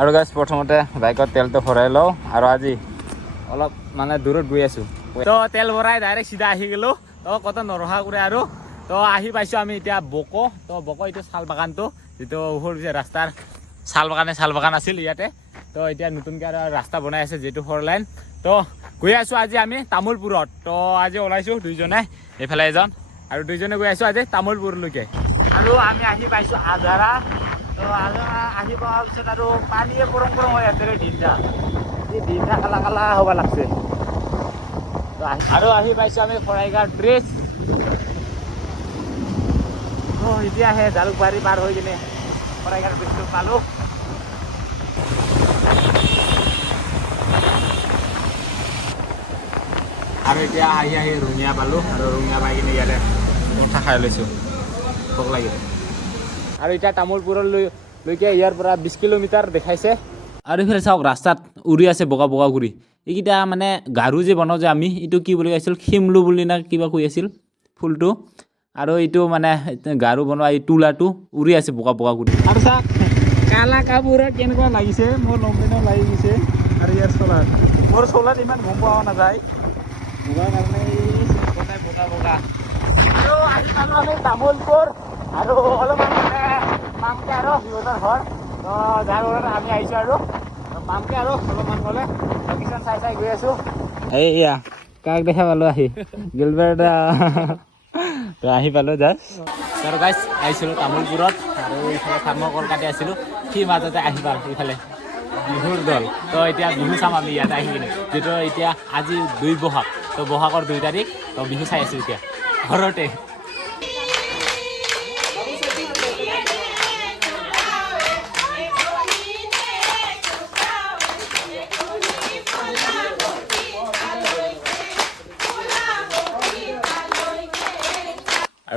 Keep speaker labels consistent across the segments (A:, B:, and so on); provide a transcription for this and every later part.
A: আৰু গাছ প্ৰথমতে বাইকত তেলটো ভৰাই লওঁ আৰু আজি অলপ মানে দূৰত গৈ আছোঁ। তো তেল ভৰাই ডাইৰেক্ট চিধা আহি গ'লোঁ। তো কত নৰহা কৰে আৰু। তো আহি পাইছোঁ আমি এতিয়া বকো। তো বকো, এইটো চাল বাগানটো। যিটো সৰু ৰাস্তাৰ চাল বাগানে চাল বাগান আছিল ইয়াতে। তো এতিয়া নতুনকৈ আৰু ৰাস্তা বনাই আছে যিটো ফ'ৰ লাইন তো গৈ আছোঁ আজি আমি তামোলপুৰত। তো আজি ওলাইছোঁ দুইজনে, এইফালে এজন। আৰু দুইজনে গৈ আছোঁ আজি তামোলপুৰলৈকে। আৰু আমি আহি পাইছোঁ আজাৰা। তো আহি পোৱাৰ পিছত আৰু পানীয়ে পৰং হৈ আছে দিনটা এই দিনটা কালা কালা হ'ব লাগছে। আৰু আহি পাইছোঁ আমি শৰাইঘাট ব্ৰিজ। তো এতিয়াহে জালুকবাৰী পাৰ হৈ কিনে শৰাইঘাট ব্ৰিজটো পালোঁ। আৰু এতিয়া আহি আহি ৰঙিয়া পালোঁ আৰু ৰঙিয়া পাই কিনে ইয়াতে পৰঠা খাই লৈছোঁ। ভোক লাগিল। আৰু এতিয়া তামোলপুৰলৈ লৈকে ইয়াৰ পৰা বিছ কিলোমিটাৰ দেখাইছে। আৰু এইফালে চাওক ৰাস্তাত উৰি আছে বগা বগা ঘূৰি এইকেইটা মানে গাৰু যে বনাওঁ যে আমি এইটো কি বুলি কৈছিল শিমলু বুলি না কিবা কৈ আছিল ফুলটো। আৰু এইটো মানে গাৰু বনোৱা এই তোলাটো উৰি আছে বগা বগা ঘূৰি আৰু চাওক কালা কাপোৰত কেনেকুৱা লাগিছে মোৰ লম্পেনো লাগি গৈছে। আৰু ইয়াৰ চোলাত মোৰ চোলাত ইমান গম পোৱা নাযায়। বগা কাৰণে বগা বগা। আৰু আহি পালোঁ আমি তামোলপুৰ। আৰু অলপমান মানে পামকে আৰু সিহঁতৰ ঘৰ। তো যাৰ ঘৰত আমি আহিছোঁ আৰু। পামকে আৰু অলপমান গ'লে। লোকেশ্যন চাই চাই গৈ আছোঁ। এইয়া কাক দেখা পালোঁ আহি? গিলবাৰ্ট তো আহি পালোঁ জাষ্ট। আৰু গাইছ আহিছিলোঁ তামোলপুৰত। আৰু এইফালে থাৰ্মকল কাটি আছিলোঁ। সি মাজতে আহি পাল এইফালে। বিহুৰ দল। তো এতিয়া বিহু চাম আমি ইয়াতে আহি কিনে। যিটো এতিয়া আজি দুই বহাগ। তো বহাগৰ দুই তাৰিখ। তো বিহু চাই আছোঁ এতিয়া। ঘৰতে।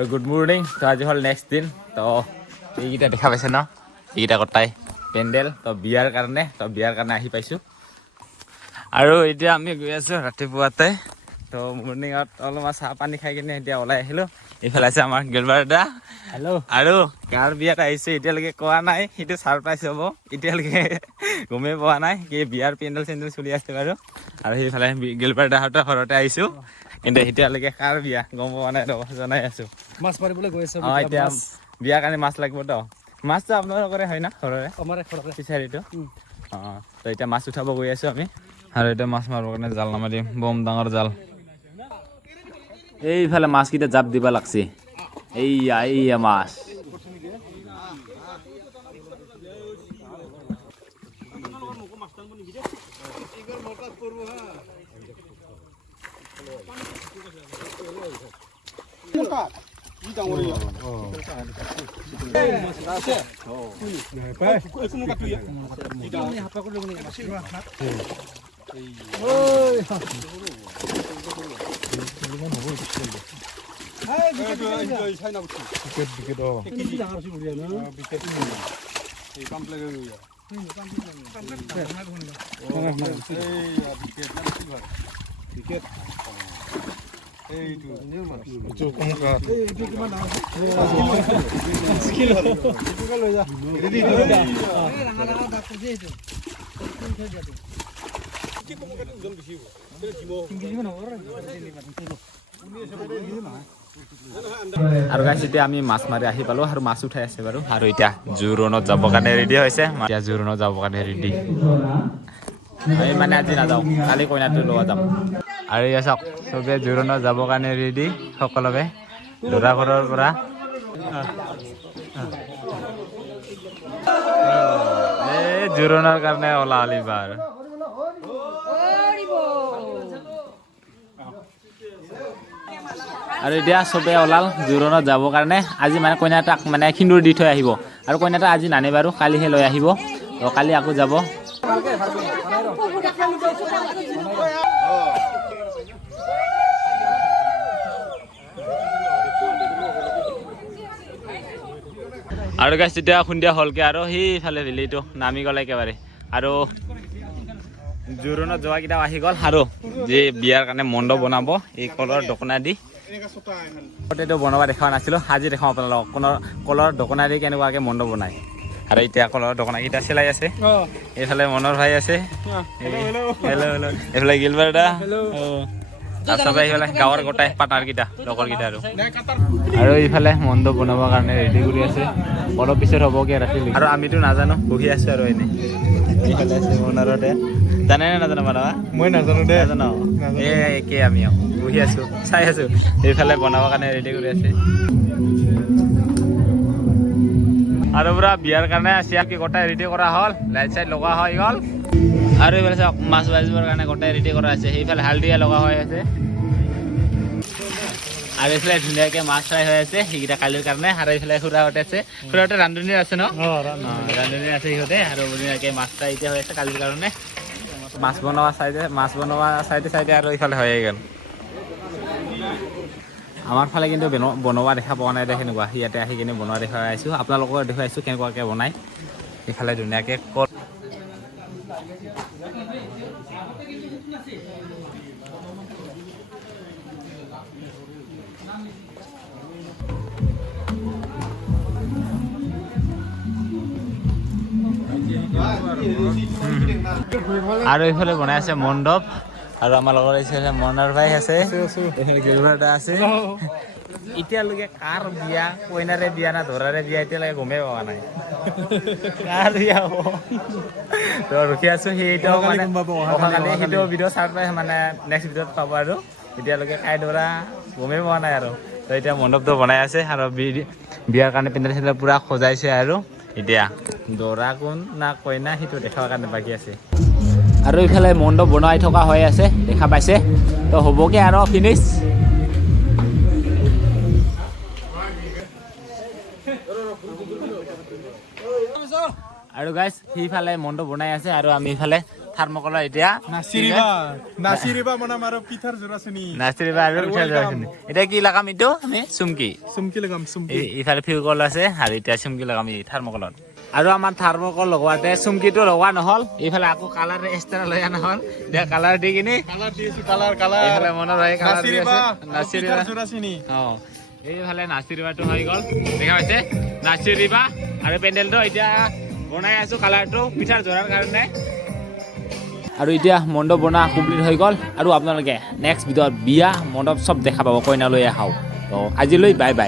A: আৰু গুড মৰ্ণিং তো আজি হ'ল নেক্সট দিন তো এইকেইটা দেখা পাইছে ন? এইকেইটা কটাই পেণ্ডেল তো বিয়াৰ কাৰণে তো বিয়াৰ কাৰণে আহি পাইছোঁ। আৰু এতিয়া আমি গৈ আছোঁ ৰাতিপুৱাতে তো মৰ্ণিঙত অলপমান চাহ পানী খাই কিনে এতিয়া ওলাই আহিলোঁ। এইফালে আছে আমাৰ গেলবাৰ দা হেল্ল' আৰু কাৰ বিয়াত আহিছোঁ এতিয়ালৈকে কোৱা নাই সেইটো ছাৰপ্ৰাইজ হ'ব। এতিয়ালৈকে গমেই পোৱা নাই কি বিয়াৰ পেণ্ডেল চেণ্ডেল চলি আছে বাৰু। আৰু সেইফালে গেলবাৰ দাহঁতৰ ঘৰতে আহিছোঁ। কিন্তু এতিয়ালৈকে কাৰ বিয়া গম পোৱা নাই ৰ'ব জনাই আছোঁ।
B: মাছ মাৰিবলৈ গৈ আছে
A: অঁ এতিয়া বিয়াৰ কাৰণে মাছ লাগিব তো। মাছটো আপোনালোকৰে হয় না ঘৰৰে?
B: আমাৰ
A: ফিচাৰীটো অঁ তো এতিয়া মাছ উঠাব গৈ আছোঁ আমি। আৰু এতিয়া মাছ মাৰিবৰ কাৰণে জাল দিম বম ডাঙৰ জাল। এইফালে মাছকেইটা জাপ দিব লাগছে। এইয়া এইয়া মাছ।
C: 아, 밑에 밑에 밑에. 이거 사이나 붙이. 이게 이게 더. 이게 다 알아서 우리는. 아, 밑에 있는. 이 깜짝이야. 이쪽 공가 이쪽만 나와 스킬로 이걸로 이제 레디 레디 하나 하나 꾸지 좀 꾸지 좀 이게 공가 좀 드시고 그래 기모 이거는 오래
A: আৰু গাইছ এতিয়া আমি মাছ মাৰি আহি পালোঁ আৰু মাছ উঠাই আছে বাৰু। আৰু এতিয়া জোৰোণত যাবৰ কাৰণে ৰেডি হৈছে। এতিয়া জোৰোণত যাবৰ কাৰণে ৰেডি আমি মানে আজি নাযাওঁ কালি কইনাটো লোৱা যাম। আৰু এয়া চাওক চবে জোৰোণত যাবৰ কাৰণে ৰেডি সকলোকে দৰা ঘৰৰ পৰা। এই জোৰোণৰ কাৰণে ওলাল এইবাৰ আৰু এতিয়া চবে ওলাল, জোৰোণত যাবৰ কাৰণে। আজি মানে কইনাটাক মানে সিন্দুৰ দি থৈ আহিব। আৰু কইনাটা আজি নানে বাৰু, কালিহে লৈ আহিব। তো কালি আকৌ যাব। আৰু গাছ তেতিয়া সন্ধিয়া হ'লকে আৰু। সেইফালে ভেলিটো নামি গ'ল একেবাৰে। আৰু জোৰোণত যোৱাকেইটাও আহি গ'ল। আৰু যে বিয়াৰ কাৰণে মণ্ডপ বনাব, এই কলৰ দোকনা দি। আগতেতো বনাব দেখা নাছিলোঁ আজি দেখাওঁ আপোনালোকক। কলৰ কলৰ দোকনা দি কেনেকুৱাকৈ মণ্ডপ বনায়। আৰু এতিয়া কলৰ দোকানকেইটা চিলাই আছে। এইফালে মনৰ ভাই আছে। হেল্ল' হেল্ল' এইফালে গিলবাৰ দা। আৰু এইফালে গাঁৱৰ গোটাই পাৰ্টনাৰকেইটা লগৰকেইটা আৰু। আৰু এইফালে মণ্ডপ বনাবৰ কাৰণে ৰেডি কৰি আছে। অলপ পিছত হ'বগে ৰাতি আৰু আমিতো নাজানো বহি আছো আৰু এনেই। এইফালে আছে মনাৰতে। জানে নে নাজানো বনাবা
B: মই নাজানো দে।
A: নাজানো। এই একেই আমি আৰু বহি আছো চাই আছো। এইফালে বনাবৰ কাৰণে ৰেডি কৰি আছে। আৰু পুৰা বিয়াৰ কাৰণে চিয়াৰ কি গোটাই ৰেডি কৰা হ'ল লাইট চাইট লগোৱা হৈ গ'ল। আৰু এইফালে চাওক মাছ ভাজিবৰ কাৰণে গোটাই ৰেডি কৰা আছে। সেইফালে হালধিয়া লগোৱা হৈ আছে। আৰু এইফালে ধুনীয়াকৈ মাছ ফ্ৰাই হৈ আছে সেইকেইটা কালিৰ কাৰণে। আৰু এইফালে খুৰাহঁতে আছে। খুৰাহঁতে ৰান্ধনী আছে ন?
B: অঁ
A: ৰান্ধনী। আছে সিহঁতে। আৰু ধুনীয়াকৈ মাছ ফ্ৰাই এতিয়া হৈ আছে কালিৰ কাৰণে। মাছ বনোৱা চাইডে মাছ বনোৱা চাইডে চাইডে আৰু ইফালে হৈয়ে গ'ল। আমাৰ ফালে কিন্তু বনো- বনোৱা দেখা পোৱা নাই দে সেনেকুৱা। ইয়াতে আহি কিনে বনোৱা দেখা পাইছোঁ। আপোনালোকক দেখুৱাইছোঁ কেনেকুৱাকৈ বনায়। ইফালে ধুনীয়াকৈ কল আৰু এইফালে বনাই আছে মণ্ডপ। আৰু আমাৰ লগত এইফালে মনৰ ভাই আছে। আছে এতিয়ালৈকে কাৰ বিয়া কইনাৰে বিয়া না ধৰাৰে বিয়া এতিয়ালৈকে গমেই পোৱা নাই। কাৰ বিয়া হ'ব? তো ৰখি আছো সেইটাও
B: অহাকালি
A: মানে
B: অহাকালি,
A: অহাকালি
B: অহাকালি।
A: সেইটো ভিডিঅ' চাৰ্প্ৰাইজ মানে নেক্সট ভিডিঅ'ত পাব আৰু। এতিয়ালৈকে কাই ধৰা গমেই পোৱা নাই আৰু। তো এতিয়া মণ্ডপটো বনাই আছে আৰু বিয়াৰ কাৰণে পেণ্ডেল চেণ্ডেল পূৰা সজাইছে আৰু। এতিয়া দৰা কোন না কইনা সেইটো দেখাৰ কাৰণে বাকী আছে। আৰু ইফালে মণ্ডপ বনাই থকা হৈ আছে দেখা পাইছে। তো হ'বগে আৰু ফিনিছ আৰু গাইজ সিফালে মণ্ডপ বনাই আছে আৰু আমি ইফালে থাৰ্মকলৰ এতিয়া। এতিয়া কি লগাম এইটো আমি চুমকি।
B: চুমকি লগাম চুমকি।
A: ইফালে ফিউকল আছে আৰু এতিয়া চুমকি লগাম থাৰ্মকলত। আৰু আমাৰ থাৰ্মকল লগোৱাতে চুমকিটো লগোৱা নহ'ল। এইফালে আকৌ কালাৰ এক্সট্ৰা লৈ অনা হ'ল। এতিয়া কালাৰ দি কিনি।
B: দি আছো কালাৰ
A: এইফালে দি আছে। অঁ নাচিৰিবাটো হৈ গ'ল। দেখা পাইছে? নাচিৰিবা। আৰু পেণ্ডেলটো এতিয়া বনাই আছোঁ কালাৰটো পিঠাৰ জোৰাৰ কাৰণে। আৰু এতিয়া মণ্ডপ বনোৱা কমপ্লিট হৈ গ'ল। আৰু আপোনালোকে নেক্সট ভিডিঅ'ত বিয়া মণ্ডপ চব দেখা পাব কইনালৈ আহক। তো আজিলৈ বাই বাই